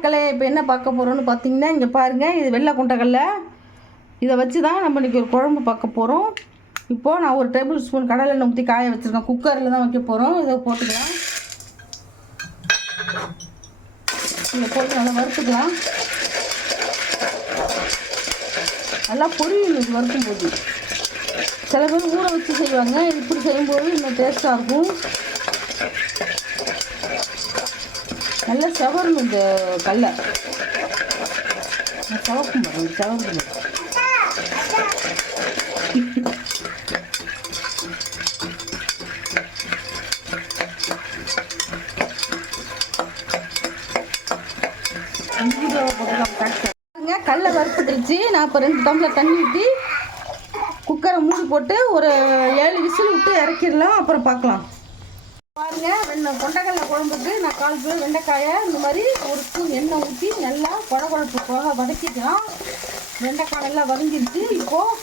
மக்களே, இப்போ என்ன பார்க்க போகிறோன்னு பார்த்தீங்கன்னா, இங்கே பாருங்கள், இது வெள்ளை கொண்டக்கடலை. இதை வச்சு தான் நம்ம இன்றைக்கி ஒரு குழம்பு பார்க்க போகிறோம். இப்போது நான் ஒரு டேபிள் ஸ்பூன் கடலை எண்ணெய் ஊற்றி காய வச்சுருக்கேன். குக்கரில் தான் வைக்க போகிறோம். இதை போட்டுக்கலாம். இதை போட்டு நல்லா வறுத்துக்கலாம். நல்லா பொரியல் இது வறுக்கும் போது. சில பேர் ஊற வச்சு செய்வாங்க. இப்படி செய்யும்போது இன்னும் டேஸ்ட்டாக இருக்கும். நல்லா செவரணும் இந்த கடலை. செவக்கும் பாருங்க, செவரணும். கடலை வறுப்பட்டுருச்சு. நான் இப்போ 2 டம்ளர் தண்ணி ஊற்றி குக்கரை மூடி போட்டு ஒரு 7 விசில் விட்டு இறக்கிடலாம். அப்புறம் பார்க்கலாம். பாருங்கள், கொண்டக்கடலை குழம்புக்கு நான் 1/4 கிலோ வெண்டைக்காயை இந்த மாதிரி ஒரு ஸ்பூன் எண்ணெய் ஊற்றி நல்லா குழம்பு போக வதக்கிக்கலாம். வெண்டைக்காய் நல்லா வதங்கிடுச்சு. இப்போது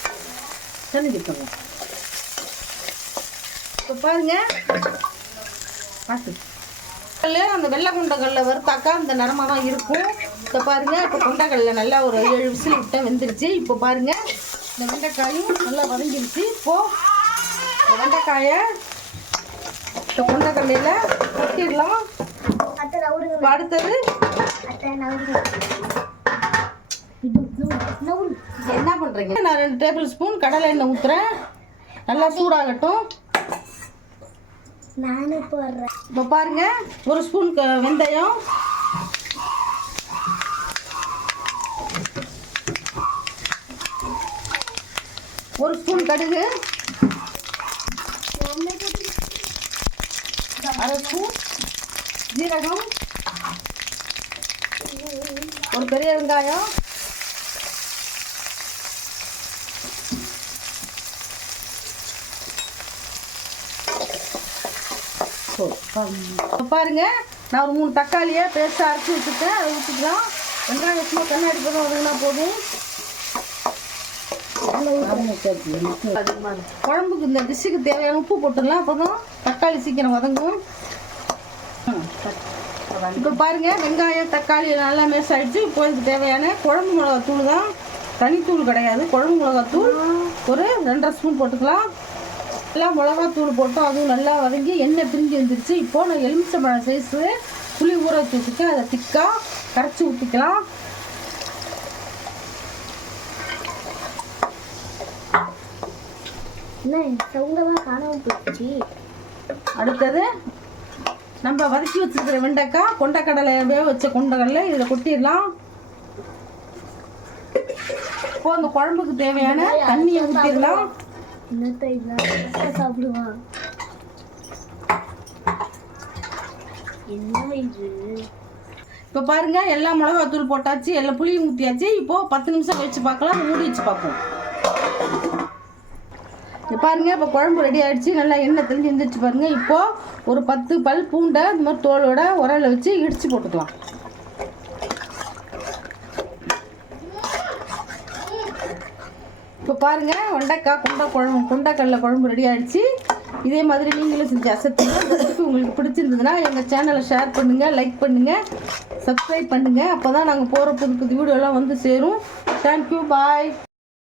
செஞ்சுக்கிட்டோங்க. இப்போ பாருங்கள், பார்த்து அந்த வெள்ளை கொண்டக்கடலை வறுத்தாக்கா அந்த நிறமாக தான் இருக்கும். இப்போ பாருங்கள், இப்போ கொண்டக்கடலை நல்லா ஒரு 7 விசில் விட்டேன், வெந்துருச்சு. இப்போ பாருங்கள், இந்த வெண்டைக்காயும் நல்லா வதங்கிடுச்சு. இப்போது இந்த வெண்டைக்காயை இந்த கொண்டக்கடலையில் கொட்டிடலாம். அடுத்தது என்ன பண்ணுறீங்க? நான் 2 டேபிள் ஸ்பூன் கடலை எண்ணெய் ஊற்றுறேன். நல்லா சூடாகட்டும். நானும் போடுறேன். இப்போ பாருங்க, 1 ஸ்பூன் வெந்தயம், 1 ஸ்பூன் கடுகு, 1/2 ஸ்பூன் ஜீரகம், ஒரு பெரிய வெங்காயம், பாருங்க, நான் ஒரு 3 தக்காளியை பேஸ்ட்டாக அரைச்சி வச்சுருக்கேன். அதை ஊற்றிக்கலாம். வெங்காயம் சும்மா கண்ணாடி பதம் வதங்கினா போதும். குழம்புக்கு இந்த டிஷ்ஷுக்கு தேவையான உப்பு போட்டுடலாம். அப்போ தான் தக்காளி சீக்கிரம் வதங்கும். இப்போ பாருங்கள், வெங்காயம் தக்காளி நல்லா மேஷ் ஆகிடுச்சு. இப்போ இதுக்கு தேவையான குழம்பு மிளகாத்தூள் தான், தனித்தூள் கிடையாது. குழம்பு மிளகாத்தூள் ஒரு 2.5 ஸ்பூன் போட்டுக்கலாம். எல்லாம் மிளகாத்தூள் போட்டோம். அதுவும் நல்லா வதங்கி எண்ணெய் பிரிஞ்சு வந்துருச்சு. இப்போது நான் எலுமிச்சம்பழம் சைஸு புளி ஊற வச்சு ஊற்றிட்டு அதை திக்காக கரைச்சி ஊற்றிக்கலாம். அடுத்தது நம்ம வதக்கி வச்சுருக்கிற வெண்டைக்காய், கொண்டக்கடலை வேக வச்ச கொண்டக்கடலை இதில் கொட்டிடலாம். இப்போ அந்த குழம்புக்கு தேவையான தண்ணியை ஊற்றிடலாம். சாப்பிடுவான் இப்போ பாருங்க, எல்லாம் மிளகாத்தூள் போட்டாச்சு, எல்லாம் புளியும் ஊற்றியாச்சு. இப்போ 10 நிமிஷம் வச்சு பார்க்கலாம். மூடி வச்சு பார்ப்போம். இப்போ பாருங்க, இப்போ குழம்பு ரெடி ஆகிடுச்சு. நல்லா எண்ணெய் தெளிஞ்சு இருந்துச்சு பாருங்க. இப்போ ஒரு 10 பல் பூண்டை இந்த மாதிரி தோலோட உரலை வச்சு இடித்து போட்டுக்கலாம். இப்போ பாருங்கள், வெண்டைக்காய் கொண்டக்கடலை குழம்பு ரெடி ஆகிடுச்சு. இதே மாதிரி நீங்களும் செஞ்சு அசத்துங்க. உங்களுக்கு பிடிச்சிருந்ததுன்னா எங்கள் சேனலை ஷேர் பண்ணுங்கள், லைக் பண்ணுங்கள், சப்ஸ்கிரைப் பண்ணுங்கள். அப்போ தான் நாங்கள் போகிற புது வீடியோலாம் வந்து சேரும். தேங்க்யூ, பாய்.